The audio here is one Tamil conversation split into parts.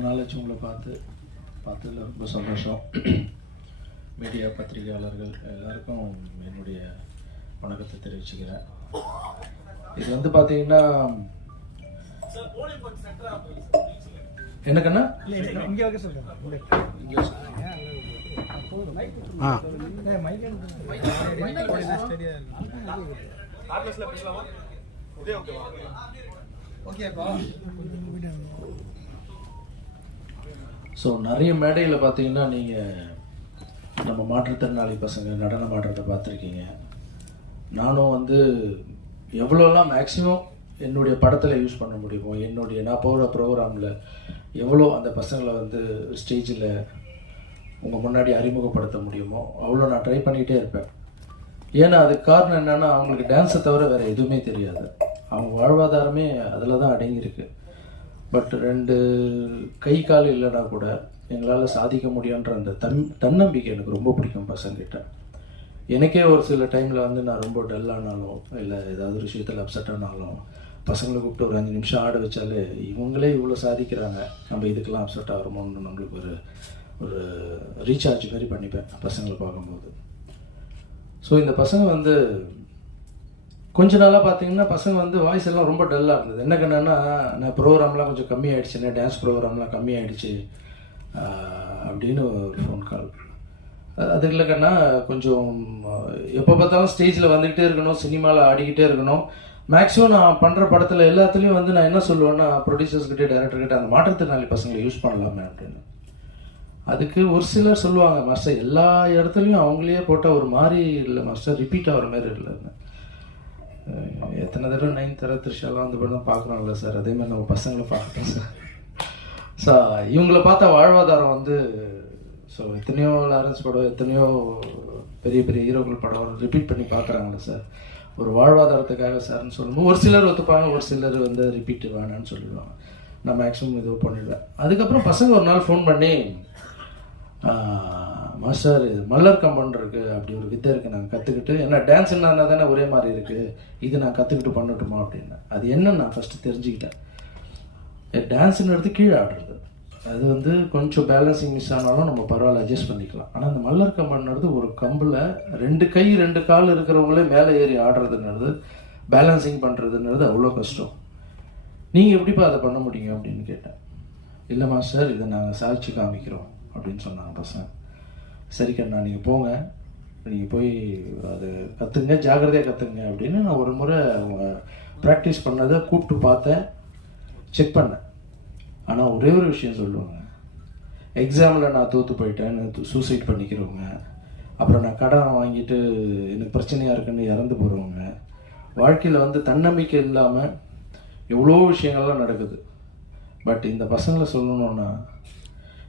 ரொம்ப நாள் ஆச்சு உங்களை பார்த்து. பார்த்ததுல ரொம்ப சந்தோஷம். மீடியா பத்திரிகையாளர்கள் எல்லாருக்கும் என்னுடைய வணக்கத்தை தெரிவிச்சுக்கிறேன். இது வந்து பார்த்தீங்கன்னா எனக்குன்னா இங்க வைக்க ஸோ நிறைய மேடையில் பார்த்தீங்கன்னா நீங்கள் நம்ம மாற்றுத்திறனாளி பசங்க நடனம் ஆடுறதை பார்த்துருக்கீங்க. நானும் வந்து எவ்வளோலாம் மேக்ஸிமம் என்னுடைய படத்தில் யூஸ் பண்ண முடியுமோ என்னுடைய நான் போகிற ப்ரோக்ராமில் எவ்வளோ அந்த பசங்களை வந்து ஸ்டேஜில் உங்கள் முன்னாடி அறிமுகப்படுத்த முடியுமோ அவ்வளோ நான் ட்ரை பண்ணிகிட்டே இருப்பேன். ஏன்னா அதுக்கு காரணம் என்னென்னா அவங்களுக்கு டான்ஸை தவிர வேறு எதுவுமே தெரியாது. அவங்க வாழ்வாதாரமே அதில் தான் அடங்கியிருக்கு. பட் ரெண்டு கை கால் இல்லைனா கூட எங்களால் சாதிக்க முடியுன்ற அந்த தன் தன்னம்பிக்கை எனக்கு ரொம்ப பிடிக்கும் பசங்கிட்ட. எனக்கே ஒரு சில டைமில் வந்து நான் ரொம்ப டல்லானாலும் இல்லை ஏதாவது ஒரு விஷயத்தில் அப்செட் ஆனாலும் பசங்களை கூப்பிட்டு ஒரு அஞ்சு நிமிஷம் ஆட வச்சாலே இவங்களே இவ்வளோ சாதிக்கிறாங்க. நம்ம இதுக்கெல்லாம் அப்செட் ஆகிறோமோன்னு நம்மளுக்கு ஒரு ஒரு ரீசார்ஜ் மாதிரி பண்ணிப்பேன் பசங்களை பார்க்கும்போது. ஸோ இந்த பசங்க வந்து கொஞ்ச நாளாக பார்த்தீங்கன்னா பசங்க வந்து வாய்ஸ் எல்லாம் ரொம்ப டல்லாக இருந்தது. என்ன கண்ணன்னா நான் ப்ரோக்ராம்லாம் கொஞ்சம் கம்மியாயிடுச்சுண்ணே டான்ஸ் ப்ரோக்ராம்லாம் கம்மியாயிடுச்சு அப்படின்னு ஒரு ஃபோன் கால் அது இல்லை கண்ணா கொஞ்சம் எப்போ பார்த்தாலும் ஸ்டேஜில் வந்துக்கிட்டே இருக்கணும் சினிமாவில் ஆடிக்கிட்டே இருக்கணும். மேக்ஸிமம் நான் பண்ணுற படத்தில் எல்லாத்துலேயும் வந்து நான் என்ன சொல்லுவேன்னா ப்ரொடியூசர்ஸ்கிட்ட டேரக்டர்கிட்ட அந்த மாற்றுத்திறனாளி பசங்களை யூஸ் பண்ணலாமே அப்படின்னு. அதுக்கு ஒரு சிலர் சொல்லுவாங்க மாஸ்டர் எல்லா இடத்துலையும் அவங்களே போட்டால் ஒரு மாதிரி இல்லை மாஸ்டர் ரிப்பீட் ஆகிற மாதிரி இல்லைன்னு எத்தனை தடவை நைன் தர த்ரிஷாலாம் வந்து படம் பார்க்குறோம்ல சார் அதே மாதிரி நம்ம பசங்களை பார்க்கணும் சார் ஸோ இவங்களை பார்த்தா வாழ்வாதாரம் வந்து ஸோ எத்தனையோ லாரன்ஸ் படம் எத்தனையோ பெரிய பெரிய ஹீரோக்கள் படம் ரிப்பீட் பண்ணி பார்க்குறாங்களே சார் ஒரு வாழ்வாதாரத்துக்காக சார்னு சொல்லும்போது ஒரு சிலர் ஒத்துப்பாங்க ஒரு சிலர் வந்து ரிப்பீட் வேணான்னு சொல்லிடுவாங்க. நான் மேக்ஸிமம் இது பண்ணிடுவேன். அதுக்கப்புறம் பசங்க ஒரு நாள் ஃபோன் பண்ணி மாஸ்டர் இது மல்லர் கம்பன் இருக்குது அப்படி ஒரு வித்தை இருக்குது நாங்கள் கற்றுக்கிட்டு ஏன்னா டான்ஸ்னா தானே ஒரே மாதிரி இருக்குது இது நான் கற்றுக்கிட்டு பண்ணட்டுமா அப்படின்னு. அது என்ன நான் ஃபஸ்ட்டு தெரிஞ்சுக்கிட்டேன். டான்ஸுன்றது கீழே ஆடுறது. அது வந்து கொஞ்சம் பேலன்சிங் மிஸ் ஆனாலும் நம்ம பரவாயில்ல அட்ஜஸ்ட் பண்ணிக்கலாம். ஆனால் அந்த மல்லர் கம்பன்றது ஒரு கம்பில் ரெண்டு கை ரெண்டு கால் இருக்கிறவங்களே மேலே ஏறி ஆடுறதுங்கிறது பேலன்சிங் பண்ணுறதுங்கிறது அவ்வளோ கஷ்டம். நீங்கள் எப்படிப்பா அதை பண்ண முடியும் அப்படின்னு கேட்டேன். இல்லை மாஸ்டர் இதை நாங்கள் சாதிச்சு காமிக்கிறோம் அப்படின்னு சொன்னாங்க பசங்க. சரி கண்ணா நீங்கள் போங்க. நீங்கள் போய் அது கற்றுங்க ஜாக்கிரதையாக கற்றுங்க அப்படின்னு நான் ஒரு முறை அவங்க ப்ராக்டிஸ் பண்ணதை கூப்பிட்டு பார்த்தேன். செக் பண்ணேன். ஆனால் ஒரே ஒரு விஷயம் சொல்லுவாங்க. எக்ஸாமில் நான் தோற்று போயிட்டேன்னு சூசைட் பண்ணிக்கிறவங்க. அப்புறம் நான் கடன் வாங்கிட்டு எனக்கு பிரச்சனையாக இருக்குன்னு இறந்து போகிறவங்க வாழ்க்கையில் வந்து தன்னம்பிக்கை இல்லாமல் எவ்வளோ விஷயங்கள்லாம் நடக்குது. பட் இந்த பசங்களை சொல்லணுன்னா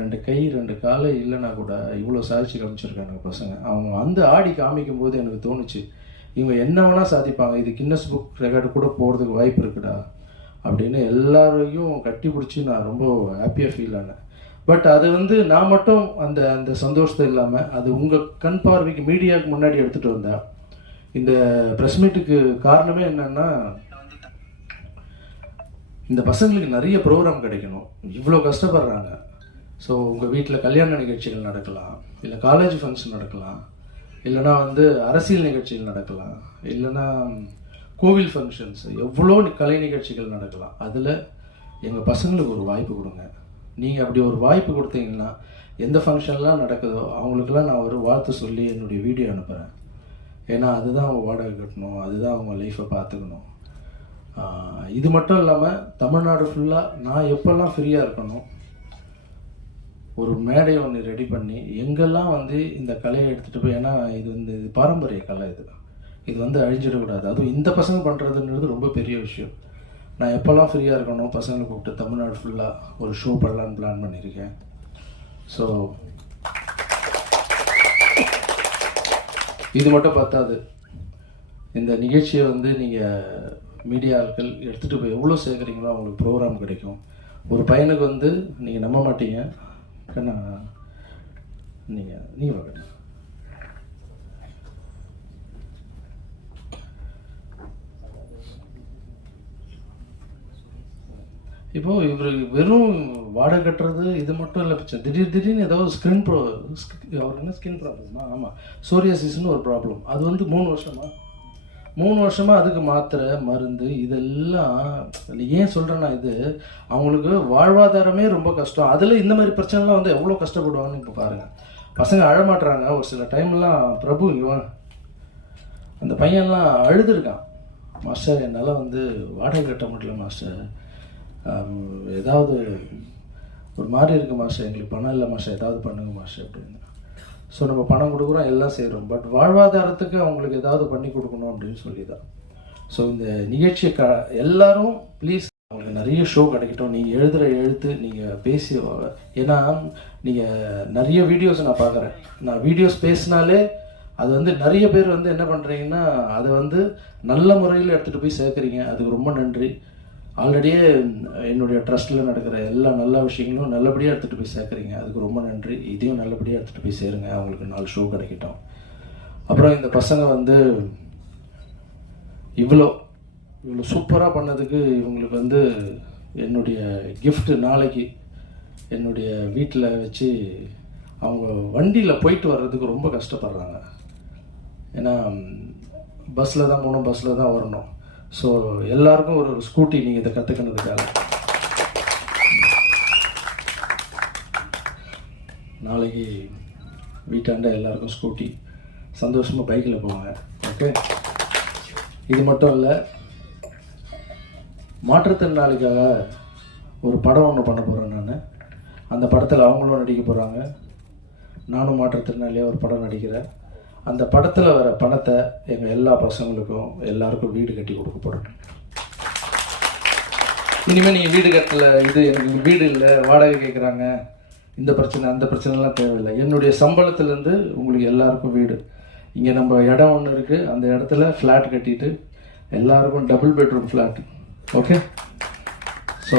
ரெண்டு கை ரெண்டு கால் இல்லைன்னா கூட இவ்வளோ சாதிச்சு காமிச்சிருக்காங்க பசங்க. அவங்க வந்து ஆடி காமிக்கும் போது எனக்கு தோணுச்சு இவங்க என்ன வேணால் சாதிப்பாங்க இது கின்னஸ் புக் ரெக்கார்டு கூட போகிறதுக்கு வாய்ப்பு இருக்குடா அப்படின்னு எல்லாரையும் கட்டி பிடிச்சி நான் ரொம்ப ஹாப்பியாக ஃபீல் ஆனேன். பட் அது வந்து நான் மட்டும் அந்த அந்த சந்தோஷத்தை இல்லாமல் அது உங்கள் கண் பார்வைக்கு மீடியாவுக்கு முன்னாடி எடுத்துகிட்டு வந்தேன் இந்த ப்ரெஸ் மீட்டுக்கு காரணமே என்னென்னா இந்த பசங்களுக்கு நிறைய ப்ரோக்ராம் கிடைக்கணும். இவ்வளோ கஷ்டப்படுறாங்க. ஸோ உங்கள் வீட்டில் கல்யாண நிகழ்ச்சிகள் நடக்கலாம் இல்லை காலேஜ் ஃபங்க்ஷன் நடக்கலாம் இல்லைனா வந்து அரசியல் நிகழ்ச்சிகள் நடக்கலாம் இல்லைன்னா கோவில் ஃபங்க்ஷன்ஸ் எவ்வளோ கலை நிகழ்ச்சிகள் நடக்கலாம் அதில் எங்கள் பசங்களுக்கு ஒரு வாய்ப்பு கொடுங்க. நீங்கள் அப்படி ஒரு வாய்ப்பு கொடுத்தீங்கன்னா எந்த ஃபங்க்ஷன்லாம் நடக்குதோ அவங்களுக்கெல்லாம் நான் ஒரு வாழ்த்து சொல்லி என்னுடைய வீடியோ அனுப்புகிறேன் ஏன்னா அதுதான் அவங்க வாடகை கட்டணும் அதுதான் அவங்க லைஃப்பை பார்த்துக்கணும் இது மட்டும் இல்லாமல் தமிழ்நாடு ஃபுல்லாக நான் எப்போல்லாம் ஃப்ரீயாக இருக்கணும் ஒரு மேடை ஒன்று ரெடி பண்ணி எங்கெல்லாம் வந்து இந்த கலையை எடுத்துகிட்டு போய் ஏன்னா இது வந்து இது பாரம்பரிய கலை இது. இது வந்து அழிஞ்சிடக்கூடாது. அதுவும் இந்த பசங்க பண்ணுறதுன்றது ரொம்ப பெரிய விஷயம். நான் எப்போல்லாம் ஃப்ரீயாக இருக்கணும் பசங்களை கூப்பிட்டு தமிழ்நாடு ஃபுல்லாக ஒரு ஷோ பண்ணலான்னு பிளான் பண்ணியிருக்கேன் ஸோ இது மட்டும் பத்தாது. இந்த நிகழ்ச்சியை வந்து நீங்கள் மீடியா ஆட்கள் எடுத்துகிட்டு போய் எவ்வளோ சேர்க்குறீங்களோ அவங்களுக்கு ப்ரோக்ராம் கிடைக்கும். ஒரு பையனுக்கு வந்து நீங்கள் நம்ப மாட்டீங்க. கண்ணா நீங்கள் நீங்கள் வாங்க இப்போ இவர் வெறும் வாடகை கட்டுறது இது மட்டும் இல்லை பிரச்சனை. திடீர் திடீர்னு ஏதோ ஸ்கின் ப்ரோ அவர் என்ன ஸ்கின் ப்ராப்ளமா ஆமாம் சோரியாசிஸ்னு ஒரு ப்ராப்ளம் அது வந்து மூணு வருஷமா? மூணு வருஷமா அதுக்கு மாத்திரை மருந்து இதெல்லாம் ஏன் சொல்கிறேன்னா இது அவங்களுக்கு வாழ்வாதாரமே ரொம்ப கஷ்டம். அதில் இந்த மாதிரி பிரச்சனைலாம் வந்து எவ்வளோ கஷ்டப்படுவாங்கன்னு இப்போ பாருங்கள் பசங்க அழமாட்டுறாங்க ஒரு சில டைம்லாம் பிரபு இவன் அந்த பையன்லாம் அழுதுருக்கான். மாஸ்டர் என்னால் வந்து வாடகை கட்ட முடியல மாஸ்டர். ஏதாவது ஒரு மாதிரி இருக்கு மாஸ்டர். எங்களுக்கு பணம் இல்லை மாஸ்டர். ஏதாவது பண்ணுங்க மாஸ்டர் அப்படின்னு. ஸோ நம்ம பணம் கொடுக்குறோம் எல்லாம் செய்கிறோம் பட் வாழ்வாதாரத்துக்கு அவங்களுக்கு ஏதாவது பண்ணி கொடுக்கணும் அப்படின்னு சொல்லி தான் ஸோ இந்த நிகழ்ச்சியை க எல்லாரும் ப்ளீஸ் அவங்களுக்கு நிறைய ஷோ கிடைக்கட்டும். நீங்கள் எழுதுகிற எழுத்து நீங்கள் பேசி ஏன்னா நீங்கள் நிறைய வீடியோஸ் நான் பார்க்குறேன். நான் வீடியோஸ் பேசினாலே அது வந்து நிறைய பேர் வந்து என்ன பண்ணுறீங்கன்னா அதை வந்து நல்ல முறையில் எடுத்துகிட்டு போய் சேர்க்குறீங்க. அதுக்கு ரொம்ப நன்றி. ஆல்ரெடியே என்னுடைய ட்ரஸ்ட்டில் நடக்கிற எல்லா நல்ல விஷயங்களும் நல்லபடியாக எடுத்துகிட்டு போய் சேர்க்குறீங்க. அதுக்கு ரொம்ப நன்றி. இதையும் நல்லபடியாக எடுத்துகிட்டு போய் சேருங்க. அவங்களுக்கு நாலு ஷோ கிடைக்கட்டும். அப்புறம் இந்த பசங்க வந்து இவ்வளோ இவ்வளோ சூப்பராக பண்ணதுக்கு இவங்களுக்கு வந்து என்னுடைய கிஃப்ட்டு நாளைக்கு என்னுடைய வீட்டில் வச்சு அவங்க வண்டியில் போயிட்டு வர்றதுக்கு ரொம்ப கஷ்டப்படுறாங்க. ஏன்னா பஸ்ஸில் தான் போகணும் பஸ்ஸில் தான் வரணும். ஸோ எல்லாருக்கும் ஒரு ஒரு ஸ்கூட்டி நீங்கள் இதை கற்றுக்கினதுக்காக நாளைக்கு வீட்டாண்ட எல்லாருக்கும் ஸ்கூட்டி. சந்தோஷமாக பைக்கில் போவாங்க ஓகே இது மட்டும் இல்லை மாற்றுத்திறனாளிக்காக ஒரு படம் ஒன்று பண்ண போகிறேன் நான். அந்த படத்தில் அவங்களும் நடிக்க போகிறாங்க நானும் மாற்றுத்திறனாளியாக ஒரு படம் நடிக்கிறேன். அந்த படத்தில் வர பணத்தை எங்கள் எல்லா பசங்களுக்கும் எல்லாருக்கும் வீடு கட்டி கொடுக்க போகிறோம் இனிமேல் நீங்கள் வீடு கட்டல இது எனக்கு வீடு இல்லை வாடகை கேட்குறாங்க இந்த பிரச்சனை அந்த பிரச்சனைலாம் தேவையில்லை. என்னுடைய சம்பளத்துலேருந்து உங்களுக்கு எல்லாருக்கும் வீடு. இங்கே நம்ம இடம் ஒன்று இருக்குது அந்த இடத்துல ஃப்ளாட் கட்டிட்டு எல்லாருக்கும் double bedroom flat okay so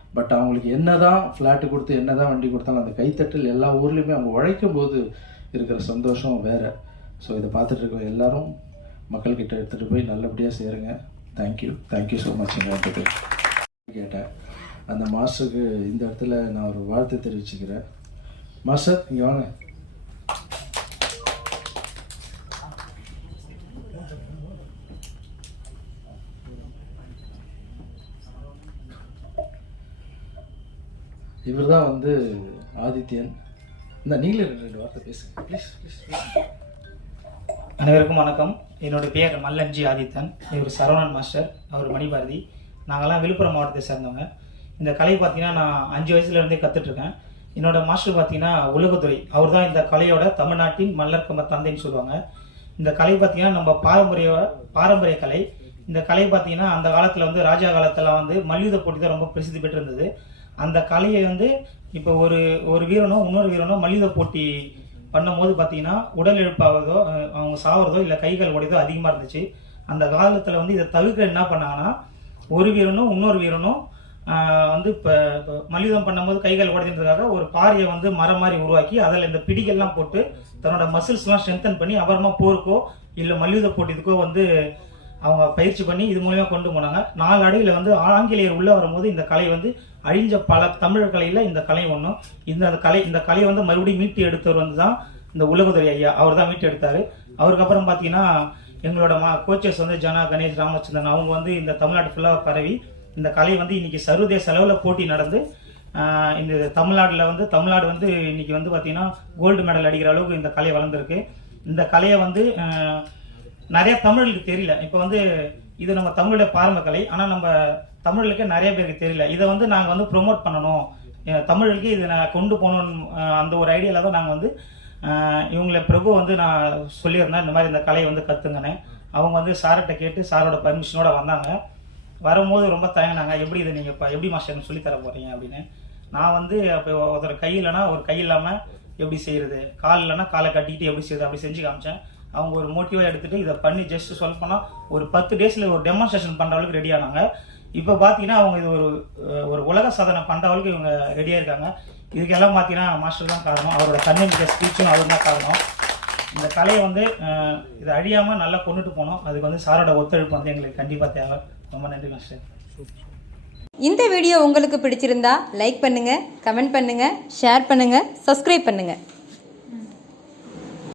but அவங்களுக்கு என்ன தான் ஃப்ளாட்டு கொடுத்து என்ன தான் வண்டி கொடுத்தாலும் அந்த கைத்தட்டல் எல்லா ஊர்லேயுமே அவங்க உழைக்கும் போது இருக்கிற சந்தோஷம் வேறு. ஸோ இதை பார்த்துட்டு இருக்கிற எல்லாரும் மக்கள்கிட்ட எடுத்துகிட்டு போய் நல்லபடியாக சேருங்க. தேங்க்யூ தேங்க்யூ ஸோ மச் எங்கள் கேட்டேன். அந்த மாஸ்டருக்கு இந்த இடத்துல நான் ஒரு வாழ்த்து தெரிவிச்சுக்கிறேன். மாஸ்டர் இங்கே வாங்க. இவர் தான் வந்து ஆதித்யன். இந்த நீங்களே ரெண்டு ரெண்டு வார்த்தை பேசுங்க. ப்ளீஸ் ப்ளீஸ் அனைவருக்கும் வணக்கம். என்னோட பேர் மல்லன்ஜி ஆதித்தன் இவர் சரவணன் மாஸ்டர் அவர் மணிபாரதி. நாங்கள்லாம் விழுப்புரம் மாவட்டத்தை சேர்ந்தவங்க. இந்த கலை பார்த்தீங்கன்னா நான் அஞ்சு வயசுலேருந்தே கற்றுட்ருக்கேன் என்னோடய என்னோட மாஸ்டர் பார்த்தீங்கன்னா உலகத்துறை. அவர் தான் இந்த கலையோட தமிழ்நாட்டின் மல்லர்கம்ப தந்தைன்னு சொல்லுவாங்க. இந்த கலை பார்த்தீங்கன்னா நம்ம பாரம்பரிய பாரம்பரிய கலை. இந்த கலை பார்த்தீங்கன்னா அந்த காலத்தில் வந்து ராஜா காலத்தில் வந்து மல்யுத போட்டி தான் ரொம்ப பிரசித்தி பெற்றிருந்தது. அந்த கலையை வந்து இப்போ ஒரு ஒரு வீரனோ இன்னொரு வீரனோ மல்யுத போட்டி பண்ணும்போது பார்த்தீங்கன்னா உடல் இழப்பாகிறதோ அவங்க சாவறதோ இல்லை கைகள் உடையதோ அதிகமாக இருந்துச்சு. அந்த காலத்தில் வந்து இதை தவிர்க்க என்ன பண்ணாங்கன்னா ஒரு வீரனும் இன்னொரு வீரனும் வந்து இப்போ இப்போ மல்யுத்தம் பண்ணும்போது கைகள் உடைஞ்சதுக்காக ஒரு பாறையை வந்து மரம் மாதிரி உருவாக்கி அதில் இந்த பிடிகள்லாம் போட்டு தன்னோட மசில்ஸ்லாம் ஸ்ட்ரென்தன் பண்ணி அப்புறமா போருக்கோ இல்லை மல்யுத போட்டிக்கோ வந்து அவங்க பயிற்சி பண்ணி இது மூலயமா கொண்டு போனாங்க. நாலு அடையில் வந்து ஆங்கிலேயர் உள்ளே வரும்போது இந்த கலை வந்து அழிஞ்ச பல தமிழர் கலையில் இந்த கலை ஒன்றும் இந்த அந்த கலை இந்த கலையை வந்து மறுபடியும் மீட்டு எடுத்தவர் வந்து தான் இந்த உலகத்துறை ஐயா. அவர் தான் மீட்டு எடுத்தார். அவருக்கப்புறம் பார்த்தீங்கன்னா எங்களோட மா கோச்சஸ் வந்து ஜனா கணேஷ் ராமச்சந்திரன் அவங்க வந்து இந்த தமிழ்நாடு ஃபுல்லாக பரவி இந்த கலை வந்து இன்னைக்கு சர்வதேச அளவில் போட்டி நடந்து இந்த தமிழ்நாட்டில் வந்து தமிழ்நாடு வந்து இன்னைக்கு வந்து பார்த்தீங்கன்னா கோல்டு மெடல் அடிக்கிற அளவுக்கு இந்த கலை வளர்ந்துருக்கு. இந்த கலையை வந்து நிறையா நிறைய தமிழுக்கு தெரியல. இப்போ வந்து இது நம்ம தமிழோட பாரம்பரிய கலை. ஆனால் நம்ம தமிழுக்கு நிறைய பேருக்கு தெரியல. இதை வந்து நாங்கள் வந்து ப்ரொமோட் பண்ணணும். தமிழுக்கு இதை நான் கொண்டு போகணும் அந்த ஒரு ஐடியாவில் தான் நாங்கள் வந்து இவங்களை பிரபு வந்து நான் சொல்லியிருந்தேன். இந்த மாதிரி இந்த கலையை வந்து கற்றுங்கன்னு அவங்க வந்து சார்கிட்ட கேட்டு சாரோட பர்மிஷனோட வந்தாங்க. வரும்போது ரொம்ப தயங்கினாங்க. எப்படி இதை நீங்கள் இப்போ எப்படி மாஸ்டர் சொல்லி தர போகிறீங்க அப்படின்னு. நான் வந்து அப்போ ஒருத்தர் கை இல்லைனா ஒரு கை இல்லாமல் எப்படி செய்யறது? கால் இல்லைனா காலை கட்டிக்கிட்டு எப்படி செய்யுது அப்படி செஞ்சு காமிச்சேன். அவங்க ஒரு மோட்டிவாக எடுத்துகிட்டு இதை பண்ணி ஜஸ்ட் சொல்ல போனால் ஒரு பத்து டேஸில் ஒரு டெமான்ஸ்ட்ரேஷன் பண்ணுற அளவுக்கு ரெடி ஆனாங்க. இப்போ பார்த்தீங்கன்னா அவங்க இது ஒரு ஒரு உலக சாதனை பண்ணுற அளவுக்கு இவங்க ரெடியாக இருக்காங்க. இதுக்கெல்லாம் பார்த்தீங்கன்னா மாஸ்டர் தான் காரணம். அவரோட தன்னம்பிக்கை ஸ்பீச்சும் அவர் தான் காரணம். இந்த கலையை வந்து இதை அழியாமல் நல்லா கொண்டுட்டு போனோம் அதுக்கு வந்து சாரோட ஒத்துழைப்பு வந்து எங்களுக்கு கண்டிப்பாக தேவை. ரொம்ப நன்றி மாஸ்டர் இந்த வீடியோ உங்களுக்கு பிடிச்சிருந்தா லைக் பண்ணுங்கள் கமெண்ட் பண்ணுங்கள் ஷேர் பண்ணுங்கள் சப்ஸ்கிரைப் பண்ணுங்கள்